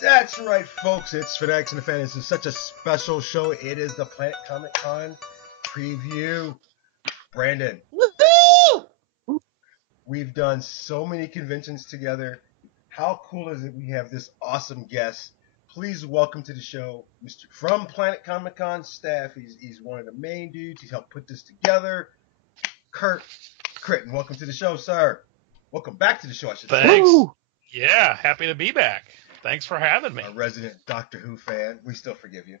That's right, folks. It's Fanatics and the Fan. This is such a special show. It is the Planet Comicon preview. Brandon, Woo-hoo! we've done so many conventions together. How cool is it we have this awesome guest? Please welcome to the show, Mr. from Planet Comicon staff. He's one of the main dudes. He's helped put this together. Kurt Critton, welcome to the show, sir. Welcome back to the show, I should say. Thanks. Woo! Yeah, happy to be back. Thanks for having me. A resident Doctor Who fan. We still forgive you.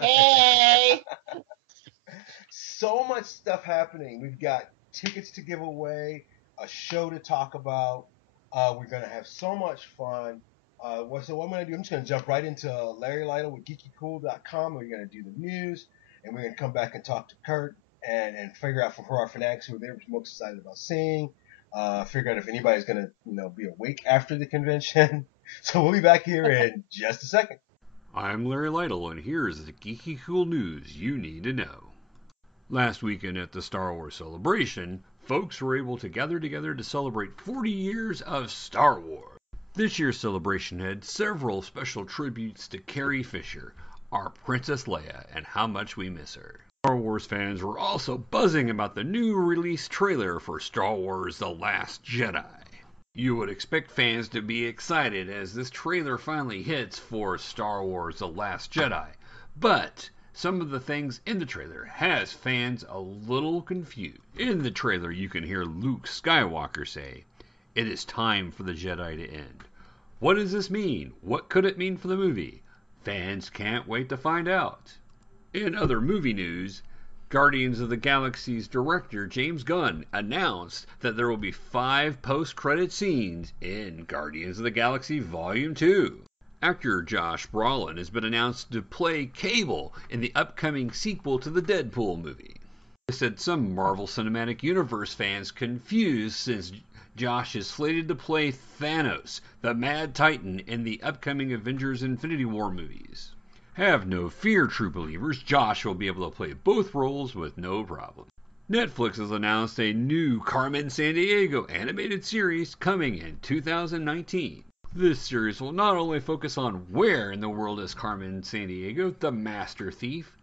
Hey! So much stuff happening. We've got tickets to give away, a show to talk about. We're going to have so much fun. So what I'm going to do, I'm just going to jump right into Larry Lytle with geekycool.com. We're going to do the news, and we're going to come back and talk to Kurt and figure out for our fanatics who they're most excited about seeing. Figure out if anybody's going to, be awake after the convention. So we'll be back here in just a second. I'm Larry Lytle, and here's the geeky cool news you need to know. Last weekend at the Star Wars Celebration, folks were able to gather together to celebrate 40 years of Star Wars. This year's celebration had several special tributes to Carrie Fisher, our Princess Leia, and how much we miss her. Star Wars fans were also buzzing about the new release trailer for Star Wars The Last Jedi. You would expect fans to be excited as this trailer finally hits for Star Wars The Last Jedi, but some of the things in the trailer has fans a little confused. In the trailer you can hear Luke Skywalker say, "It is time for the Jedi to end." What does this mean? What could it mean for the movie? Fans can't wait to find out. In other movie news, Guardians of the Galaxy's director James Gunn announced that there will be 5 post-credit scenes in Guardians of the Galaxy Volume 2. Actor Josh Brolin has been announced to play Cable in the upcoming sequel to the Deadpool movie. This had some Marvel Cinematic Universe fans confused since Josh is slated to play Thanos, the Mad Titan, in the upcoming Avengers Infinity War movies. Have no fear, true believers, Josh will be able to play both roles with no problem. Netflix has announced a new Carmen Sandiego animated series coming in 2019. This series will not only focus on where in the world is Carmen Sandiego, the master thief,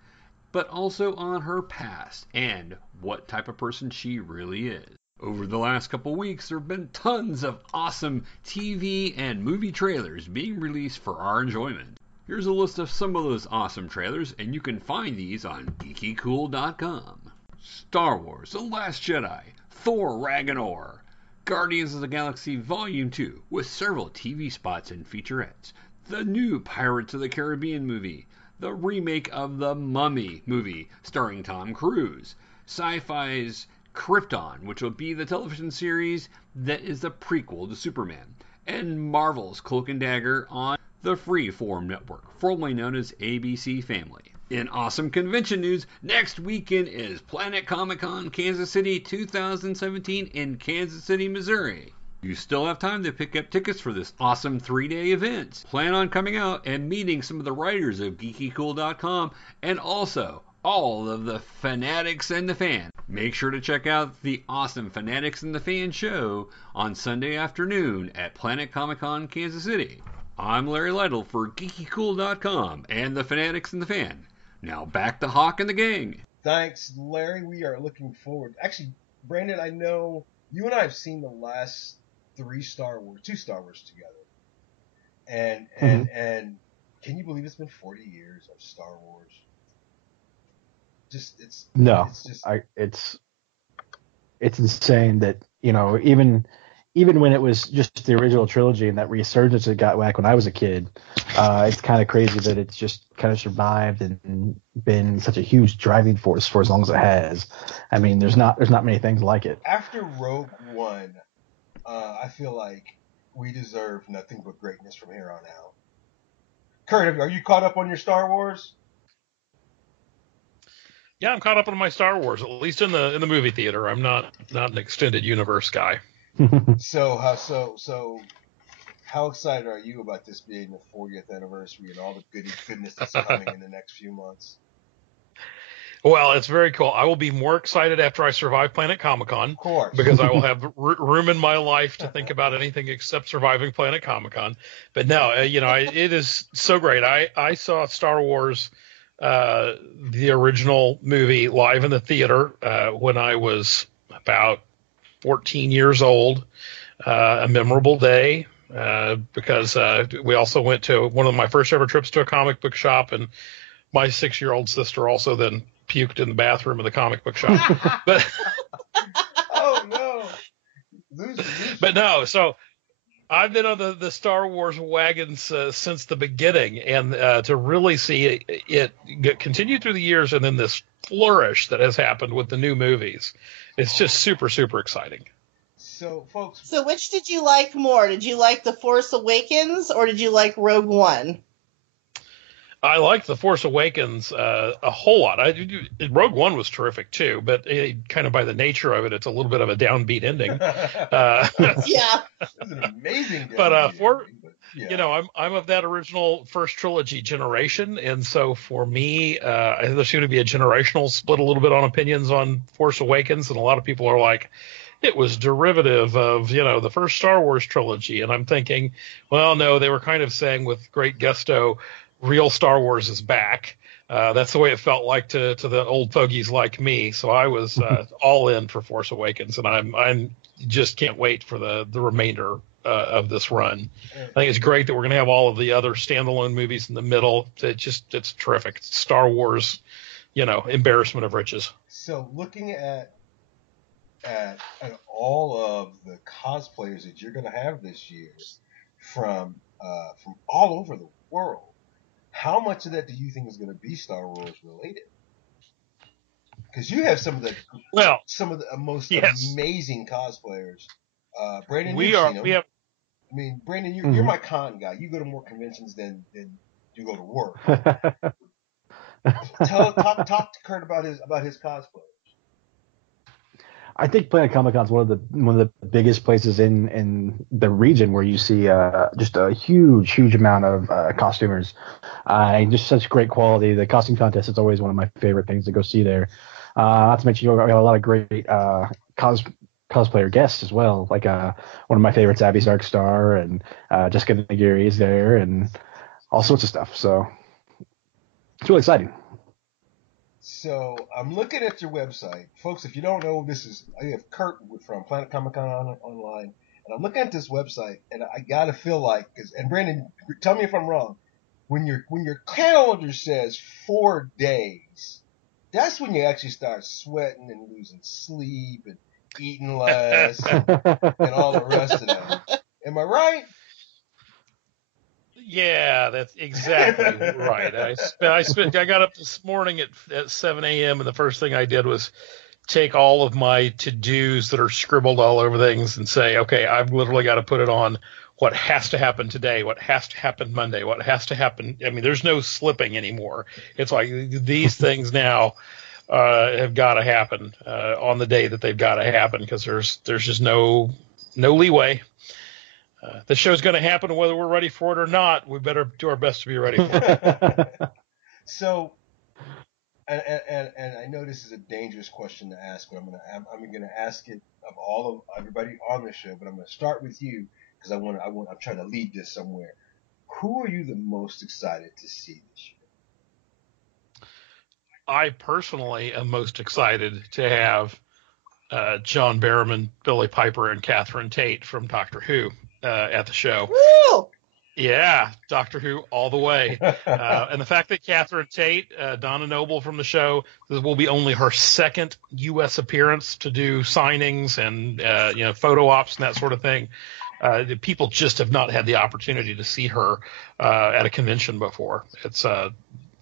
but also on her past and what type of person she really is. Over the last couple weeks, there have been tons of awesome TV and movie trailers being released for our enjoyment. Here's a list of some of those awesome trailers, and you can find these on geekycool.com. Star Wars The Last Jedi, Thor Ragnarok, Guardians of the Galaxy Volume 2 with several TV spots and featurettes, the new Pirates of the Caribbean movie, the remake of the Mummy movie starring Tom Cruise, Sci-Fi's Krypton, which will be the television series that is the prequel to Superman, and Marvel's Cloak and Dagger on the Freeform Network, formerly known as ABC Family. In awesome convention news, next weekend is Planet Comicon Kansas City 2017 in Kansas City, Missouri. You still have time to pick up tickets for this awesome 3-day event. Plan on coming out and meeting some of the writers of geekycool.com and also all of the Fanatics and the Fan. Make sure to check out the awesome Fanatics and the Fan show on Sunday afternoon at Planet Comicon Kansas City. I'm Larry Lytle for geekycool.com and the Fanatics and the Fan. Now back to Hawk and the gang. Thanks, Larry. We are looking forward. Actually, Brandon, I know you and I have seen the last 2 Star Wars together. And can you believe it's been 40 years of Star Wars? It's insane that, even when it was just the original trilogy and that resurgence it got back when I was a kid, it's kind of crazy that it's just kind of survived and been such a huge driving force for as long as it has. I mean, there's not many things like it. After Rogue One, I feel like we deserve nothing but greatness from here on out. Kurt, are you caught up on your Star Wars? Yeah, I'm caught up on my Star Wars, at least in the movie theater. I'm not an extended universe guy. So how excited are you about this being the 40th anniversary and all the goodness that's coming in the next few months? Well, it's very cool. I will be more excited after I survive Planet Comicon, Of course. because I will have room in my life to think about anything except surviving Planet Comicon. But no, it is so great. I saw Star Wars, the original movie, live in the theater when I was about 14 years old. A memorable day. Because we also went to one of my first ever trips to a comic book shop, and my 6-year-old sister also then puked in the bathroom of the comic book shop. But Oh no. but no, so I've been on the Star Wars wagons since the beginning, and to really see it continue through the years, and then this flourish that has happened with the new movies, it's just super, super exciting. So, folks. So which did you like more? Did you like The Force Awakens or did you like Rogue One? I liked The Force Awakens a whole lot. Rogue One was terrific too, but kind of by the nature of it, it's a little bit of a downbeat ending. Yeah. It was an amazing ending. But I'm of that original first trilogy generation, and so for me, I think there seemed to be a generational split a little bit on opinions on Force Awakens, and a lot of people are like, it was derivative of, the first Star Wars trilogy. And I'm thinking, well, no, they were kind of saying with great gusto, real Star Wars is back. That's the way it felt like to the old fogies like me. So I was all in for Force Awakens, and I'm just can't wait for the remainder of this run. I think it's great that we're going to have all of the other standalone movies in the middle. It's terrific. It's Star Wars, embarrassment of riches. So looking at all of the cosplayers that you're going to have this year from all over the world, how much of that do you think is going to be Star Wars related? Because you have some of the most amazing cosplayers. Brandon, you've seen them. I mean, Brandon, you're my con guy. You go to more conventions than you go to work. Talk to Kurt about his cosplay. I think Planet Comicon is one of the biggest places in the region where you see just a huge amount of costumers, and just such great quality. The costume contest is always one of my favorite things to go see there. Not to mention, you got a lot of great cosplayer guests as well. Like one of my favorites, Abby Starkstar, and Jessica Nagiri is there, and all sorts of stuff. So it's really exciting. So I'm looking at your website, folks. If you don't know, I have Kurt from Planet Comicon online, and I'm looking at this website, and I gotta feel like, and Brandon, tell me if I'm wrong. When your calendar says 4 days, that's when you actually start sweating and losing sleep and eating less and all the rest of that. Am I right? Yeah, that's exactly right. I got up this morning at 7 a.m. and the first thing I did was take all of my to-dos that are scribbled all over things and say, okay, I've literally got to put it on what has to happen today, what has to happen Monday, what has to happen. I mean, there's no slipping anymore. It's like these things now have got to happen on the day that they've got to happen, because there's just no leeway. The show's going to happen whether we're ready for it or not. We better do our best to be ready for it. So, and I know this is a dangerous question to ask, but I'm going to ask it of all of everybody on the show. But I'm going to start with you because I'm trying to lead this somewhere. Who are you the most excited to see this year? I personally am most excited to have John Barrowman, Billy Piper, and Catherine Tate from Doctor Who at the show. Woo! Yeah, Doctor Who all the way. And the fact that Catherine Tate, Donna Noble from the show, this will be only her second U.S. appearance to do signings and photo ops and that sort of thing. People just have not had the opportunity to see her at a convention before. It's a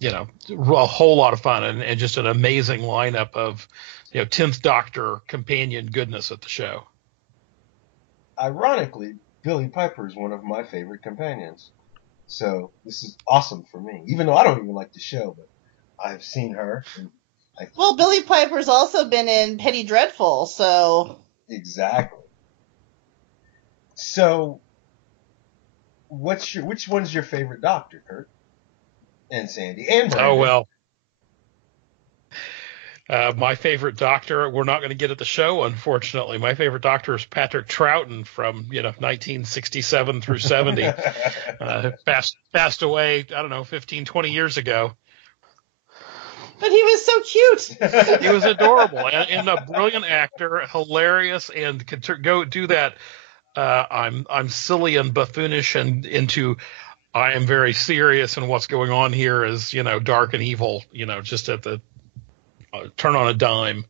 whole lot of fun and just an amazing lineup of 10th Doctor companion goodness at the show. Ironically, Billy Piper is one of my favorite companions. So this is awesome for me, even though I don't even like the show, but I've seen her. Well, Billy Piper's also been in Penny Dreadful, so... Exactly. So, which one's your favorite Doctor, Kurt? And Sandy, and Brandon. Oh, well. My favorite Doctor, we're not going to get at the show, unfortunately. My favorite Doctor is Patrick Troughton from 1967 through 70. Passed away, I don't know, 15, 20 years ago. But he was so cute. He was adorable and a brilliant actor, hilarious, and could go do that. I'm silly and buffoonish and into I am very serious, and what's going on here is dark and evil. Just at the turn on a dime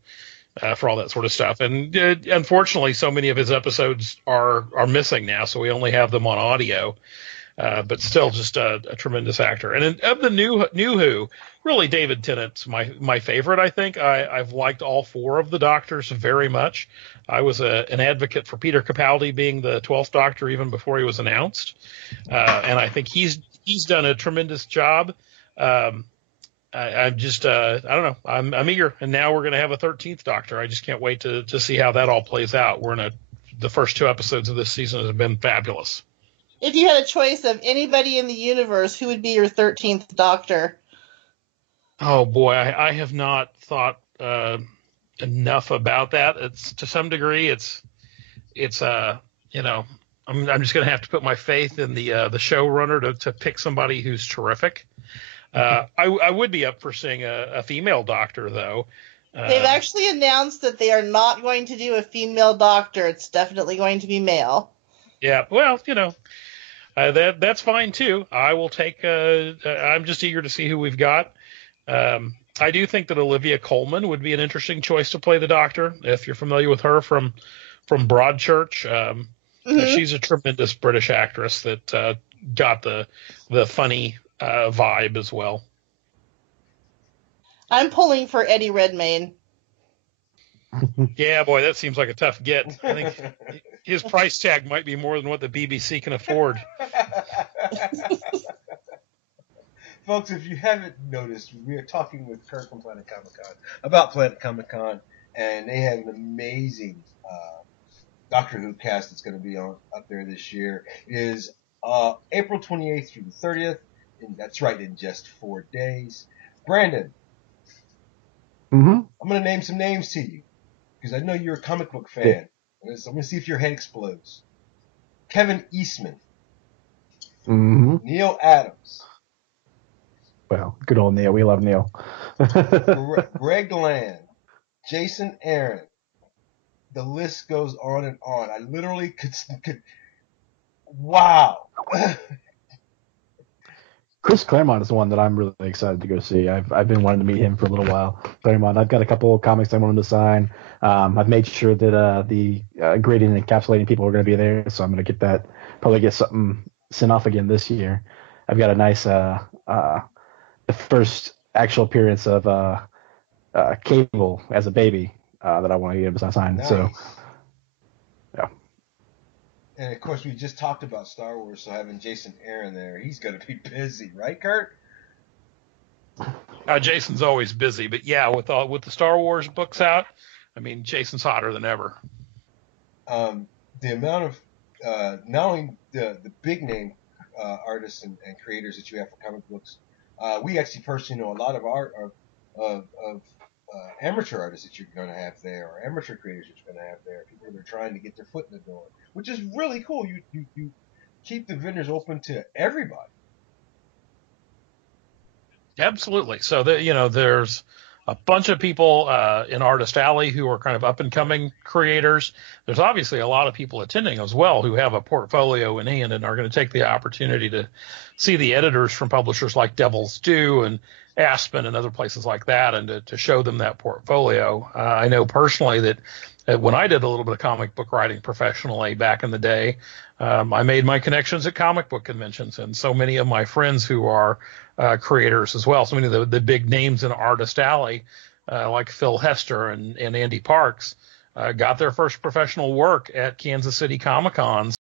for all that sort of stuff. And unfortunately, so many of his episodes are missing now, so we only have them on audio. But still, just a tremendous actor. And of the new Who, really David Tennant's my favorite. I think I've liked all four of the Doctors very much. I was an advocate for Peter Capaldi being the 12th Doctor even before he was announced, and I think he's done a tremendous job. I'm just I don't know. I'm eager, and now we're going to have a 13th Doctor. I just can't wait to see how that all plays out. The first two episodes of this season have been fabulous. If you had a choice of anybody in the universe, who would be your 13th Doctor? Oh, boy, I have not thought enough about that. It's to some degree, it's I'm just going to have to put my faith in the showrunner to pick somebody who's terrific. I would be up for seeing a female Doctor, though. They've actually announced that they are not going to do a female Doctor. It's definitely going to be male. Yeah, well, that's fine too. I will take. I'm just eager to see who we've got. I do think that Olivia Colman would be an interesting choice to play the Doctor. If you're familiar with her from Broadchurch, she's a tremendous British actress that got the funny vibe as well. I'm pulling for Eddie Redmayne. Yeah, boy, that seems like a tough get. I think his price tag might be more than what the BBC can afford. Folks, if you haven't noticed, we are talking with Kirk from Planet Comicon about Planet Comicon, and they have an amazing Doctor Who cast that's going to be up there this year. It is April 28th through the 30th, and that's right, in just 4 days. Brandon, I'm going to name some names to you, because I know you're a comic book fan. Yeah. So I'm going to see if your head explodes. Kevin Eastman. Neil Adams. Well, good old Neil. We love Neil. Greg Land. Jason Aaron. The list goes on and on. I literally could wow. Chris Claremont is the one that I'm really excited to go see. I've been wanting to meet him for a little while. Claremont, I've got a couple of comics I want him to sign. I've made sure that the grading and encapsulating people are going to be there, so I'm going to probably get something sent off again this year. I've got a nice the first actual appearance of Cable as a baby that I want to get him to sign. Nice. So, yeah. And of course, we just talked about Star Wars, so having Jason Aaron there, he's going to be busy, right, Kurt? Jason's always busy, but yeah, with the Star Wars books out, I mean, Jason's hotter than ever. The amount of not only the big name artists and creators that you have for comic books, we actually personally know a lot of amateur artists that you're going to have there, or amateur creators that you're going to have there, people that are trying to get their foot in the door, which is really cool. You keep the vendors open to everybody. Absolutely. So there's a bunch of people in Artist Alley who are kind of up and coming creators. There's obviously a lot of people attending as well who have a portfolio in hand and are going to take the opportunity to see the editors from publishers like Devil's Due and Aspen and other places like that, and to show them that portfolio. I know personally that when I did a little bit of comic book writing professionally back in the day, I made my connections at comic book conventions, and so many of my friends who are creators as well, so many of the big names in Artist Alley, like Phil Hester and Andy Parks, got their first professional work at Kansas City Comic-Cons